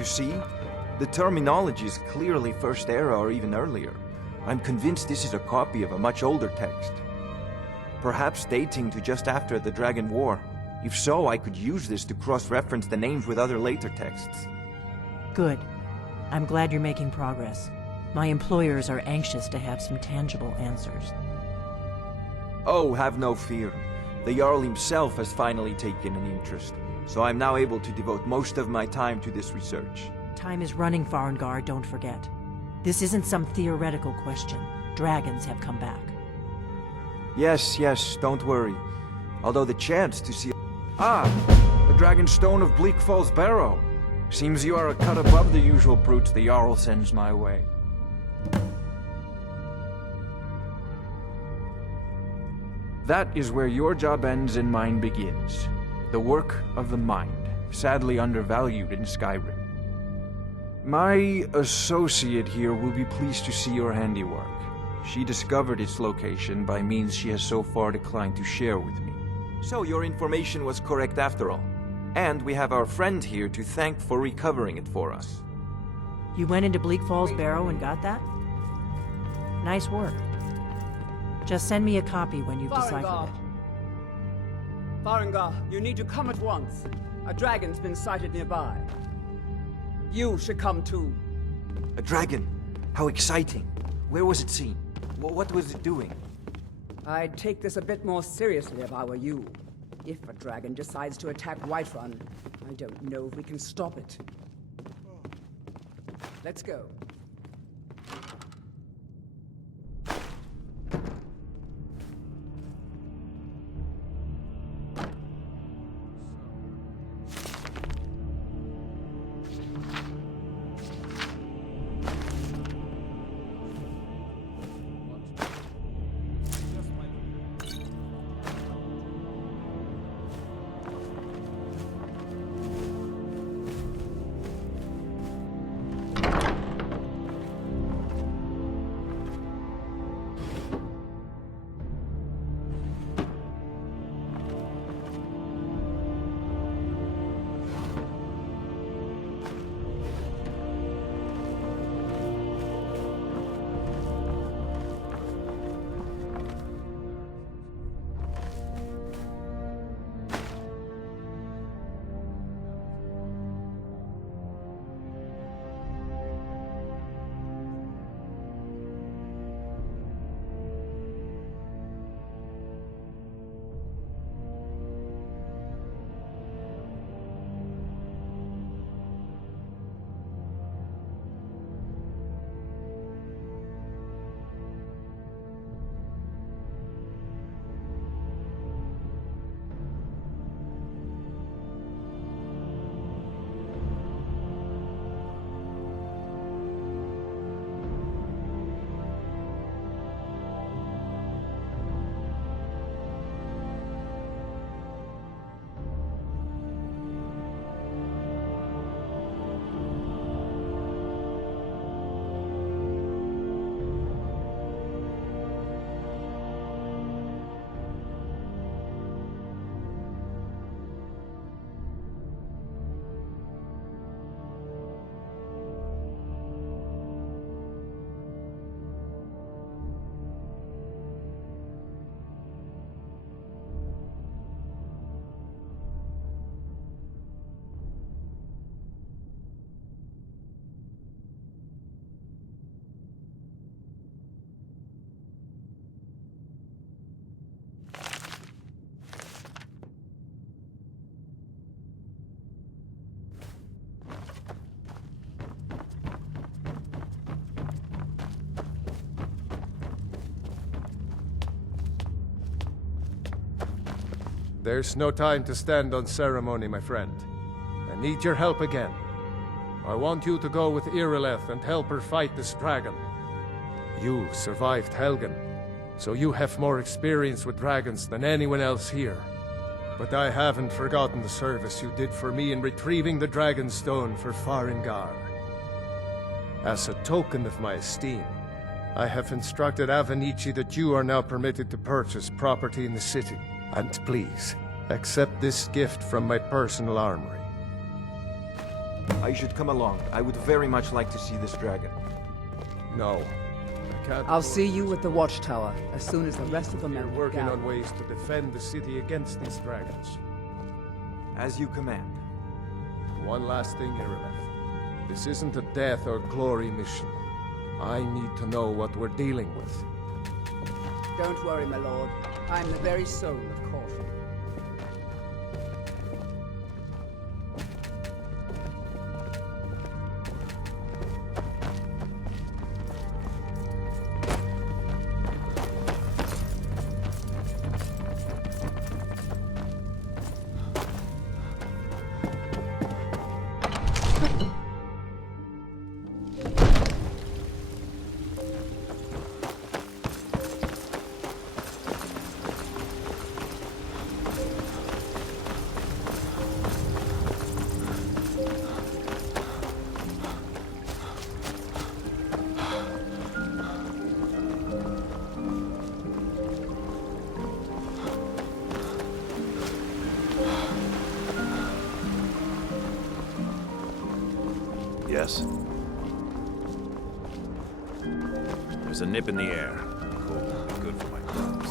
You see? The terminology is clearly First Era or even earlier. I'm convinced this is a copy of a much older text. Perhaps dating to just after the Dragon War. If so, I could use this to cross-reference the names with other later texts. Good. I'm glad you're making progress. My employers are anxious to have some tangible answers. Oh, have no fear. The Jarl himself has finally taken an interest, so I'm now able to devote most of my time to this research. Time is running, Farengar, don't forget. This isn't some theoretical question. Dragons have come back. Yes, don't worry. Although the chance to see... Ah! The Dragon Stone of Bleak Falls Barrow. Seems you are a cut above the usual brutes the Jarl sends my way. That is where your job ends and mine begins. The work of the mind, sadly undervalued in Skryim. My associate here will be pleased to see your handiwork. She discovered its location by means she has so far declined to share with me. So your information was correct after all. And we have our friend here to thank for recovering it for us. You went into Bleak Falls Barrow and got that? Nice work. Just send me a copy when you've deciphered it. Farengar, you need to come at once. A dragon's been sighted nearby. You should come too. A dragon? How exciting. Where was it seen? What was it doing? I'd take this a bit more seriously if I were you. If a dragon decides to attack Whiterun, I don't know if we can stop it. Let's go. There's no time to stand on ceremony, my friend. I need your help again. I want you to go with Irileth and help her fight this dragon. You survived Helgen, so you have more experience with dragons than anyone else here. But I haven't forgotten the service you did for me in retrieving the Dragon Stone for Farengar. As a token of my esteem, I have instructed Avenici that you are now permitted to purchase property in the city. And please, accept this gift from my personal armory. I should come along. I would very much like to see this dragon. No. I can't. I'll afford see you this. at the Watchtower as soon as the rest of the men We're working gather. on ways to defend the city against these dragons. As you command. One last thing, Irileth. This isn't a death or glory mission. I need to know what we're dealing with. Don't worry, my lord. I'm the very soul of caution. Yes. There's a nip in the air. Cool. Be good for my crops.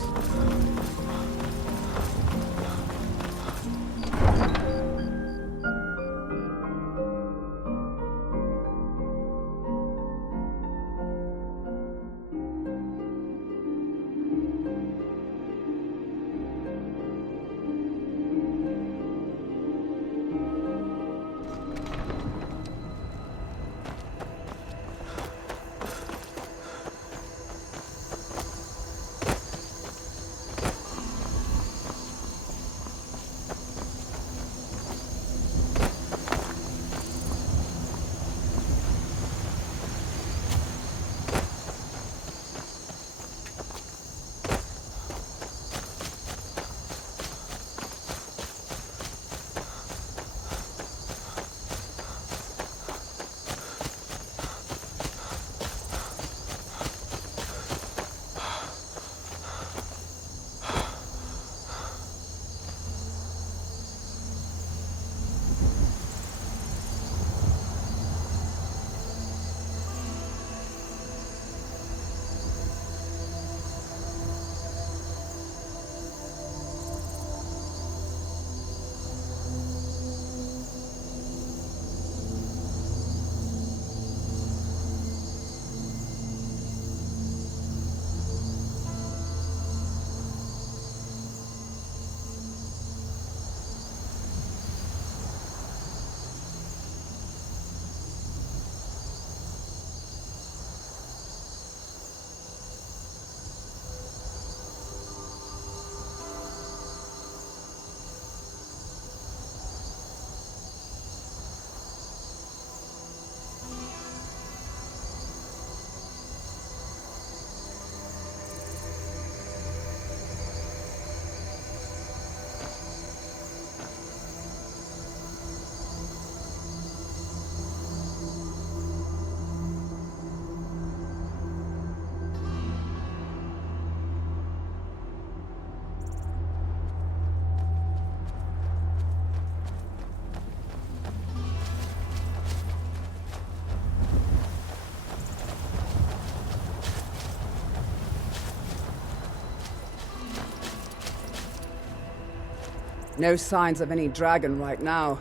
No signs of any dragon right now,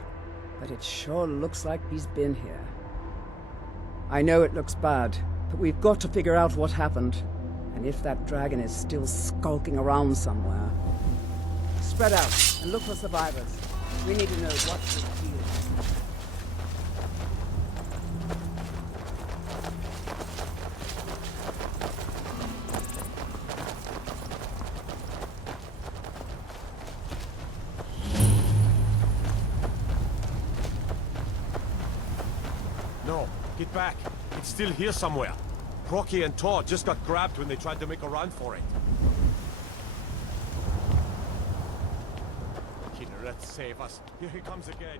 but it sure looks like he's been here. I know it looks bad, but we've got to figure out what happened, and if that dragon is still skulking around somewhere. Spread out and look for survivors. We need to know what this deal is. No, get back. It's still here somewhere. Rocky and Todd just got grabbed when they tried to make a run for it. Kinneret, save us. Here he comes again.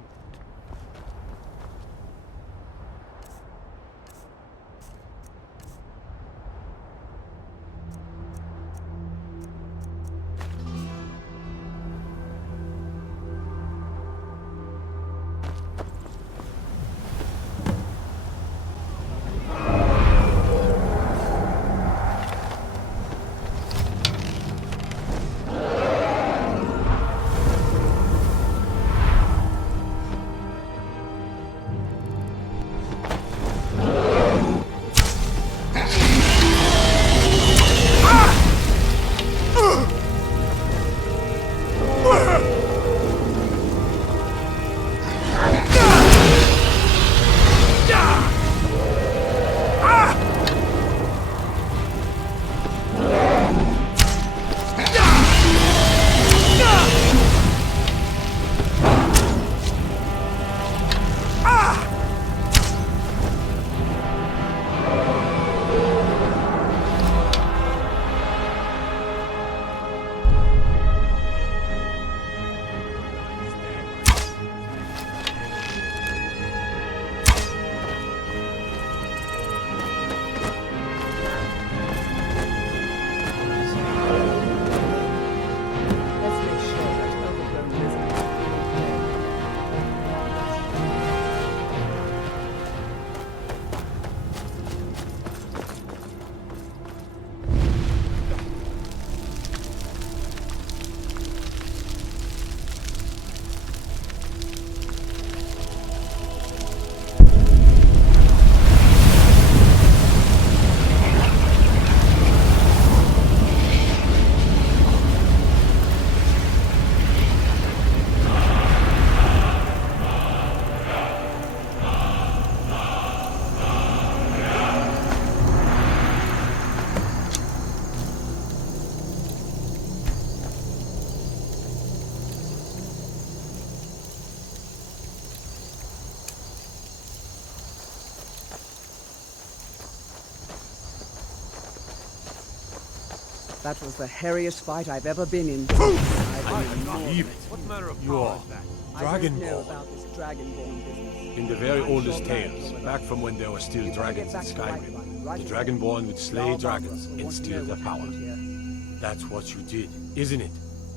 That was the hairiest fight I've ever been in. What manner of power is that? I don't know Dragonborn. about this Dragonborn business. In the very oldest tales, back from when there were still You better dragons get in back to Skyrim, Whiterun, right the away. Dragonborn would slay Jarl dragons Barrow will and want to steal know their what power. happened here. That's what you did, isn't it?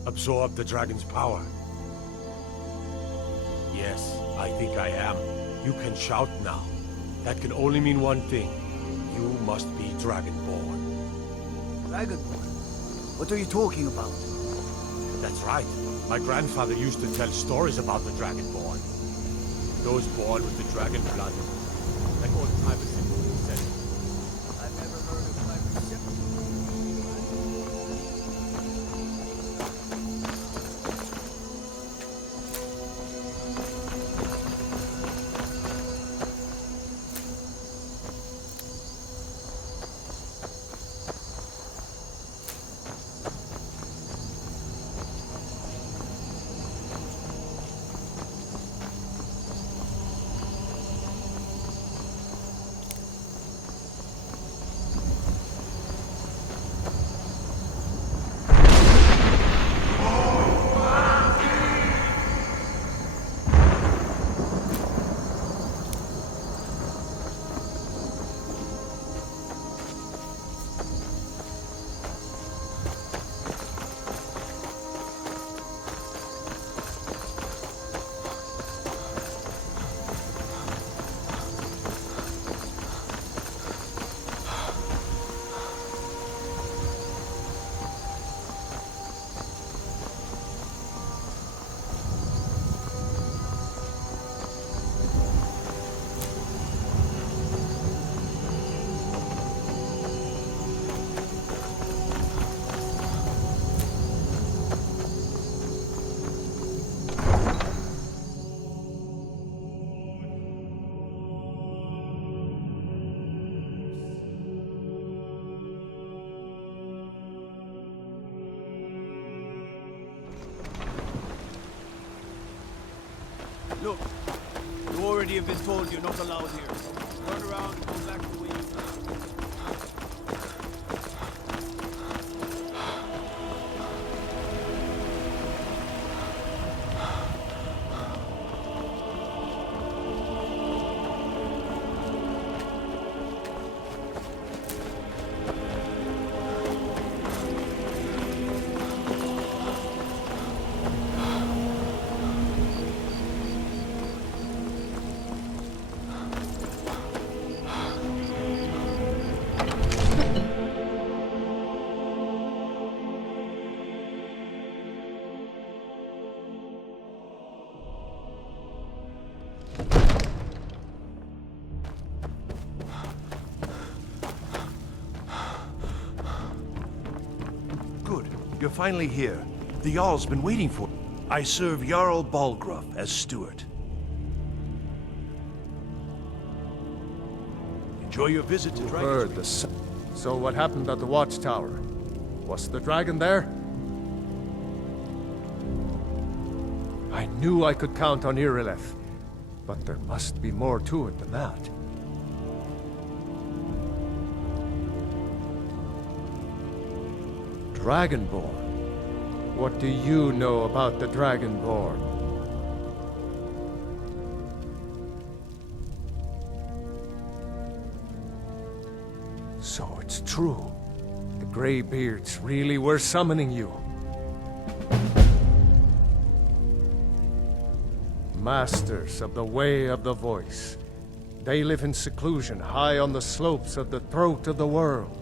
Absorb the dragon's power. Yes, I think I am. You can shout now. That can only mean one thing. You must be Dragonborn. Dragonborn? What are you talking about? That's right. My grandfather used to tell stories about the Dragonborn. Those born with the dragon blood. Like old timers said. I've never heard of my reception. Look, you already have been told you're not allowed here. Turn around and go back the way you came. Good. You're finally here. The Jarl's been waiting for you. I serve Jarl Balgruuf as steward. Enjoy your visit to Heard Dragonsreach. the So what happened at the Watchtower? Was the dragon there? I knew I could count on Irileth, but there must be more to it than that. Dragonborn? What do you know about the Dragonborn? So it's true. The Greybeards really were summoning you. Masters of the Way of the Voice. They live in seclusion high on the slopes of the throat of the world.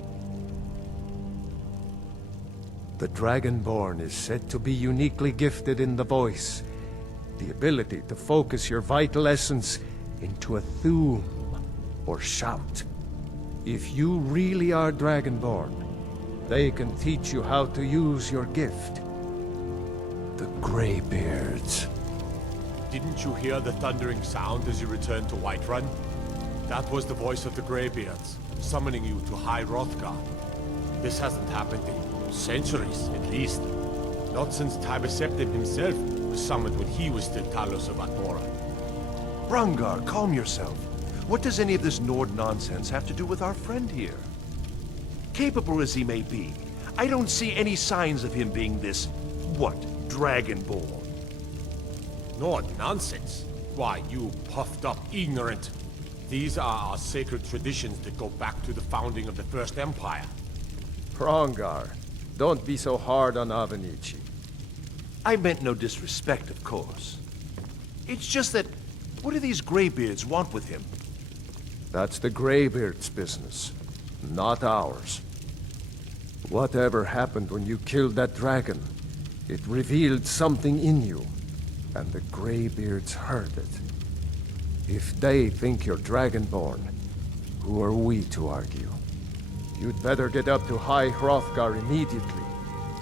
The Dragonborn is said to be uniquely gifted in the voice, the ability to focus your vital essence into a thum, or shout. If you really are Dragonborn, they can teach you how to use your gift. The Greybeards. Didn't you hear the thundering sound as you returned to Whiterun? That was the voice of the Greybeards, summoning you to High Hrothgar. This hasn't happened in centuries, at least. Not since Tiber Septim himself was summoned when he was still Talos of Atmora. Brungar, calm yourself. What does any of this Nord nonsense have to do with our friend here? Capable as he may be, I don't see any signs of him being this, what, Dragonborn. No nonsense. Why, you puffed up ignorant. These are our sacred traditions that go back to the founding of the First Empire. Hrongar, don't be so hard on Avenici. I meant no disrespect, of course. It's just that, what do these Greybeards want with him? That's the Greybeards' business, not ours. Whatever happened when you killed that dragon, it revealed something in you, and the Greybeards heard it. If they think you're Dragonborn, who are we to argue? You'd better get up to High Hrothgar immediately.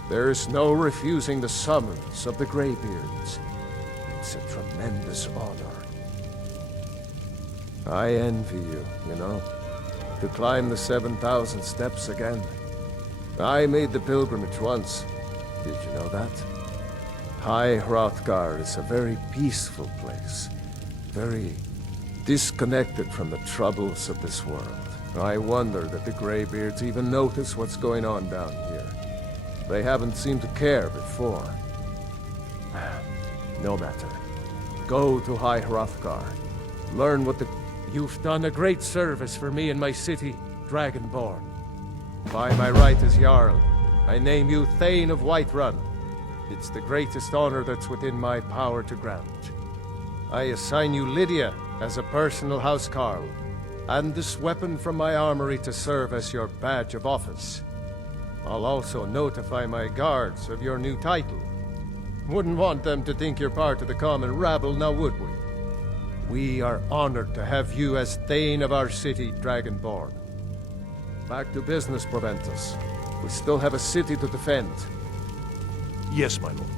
There's no refusing the summons of the Greybeards. It's a tremendous honor. I envy you, you know, to climb the 7,000 steps again. I made the pilgrimage once. Did you know that? High Hrothgar is a very peaceful place. Very disconnected from the troubles of this world. I wonder that the Greybeards even notice what's going on down here. They haven't seemed to care before. No matter. Go to High Hrothgar. Learn what the... You've done a great service for me and my city, Dragonborn. By my right as Jarl, I name you Thane of Whiterun. It's the greatest honor that's within my power to grant. I assign you Lydia as a personal housecarl, and this weapon from my armory to serve as your badge of office. I'll also notify my guards of your new title. Wouldn't want them to think you're part of the common rabble, now would we? We are honored to have you as Thane of our city, Dragonborn. Back to business, Proventus. We still have a city to defend. Yes, my lord.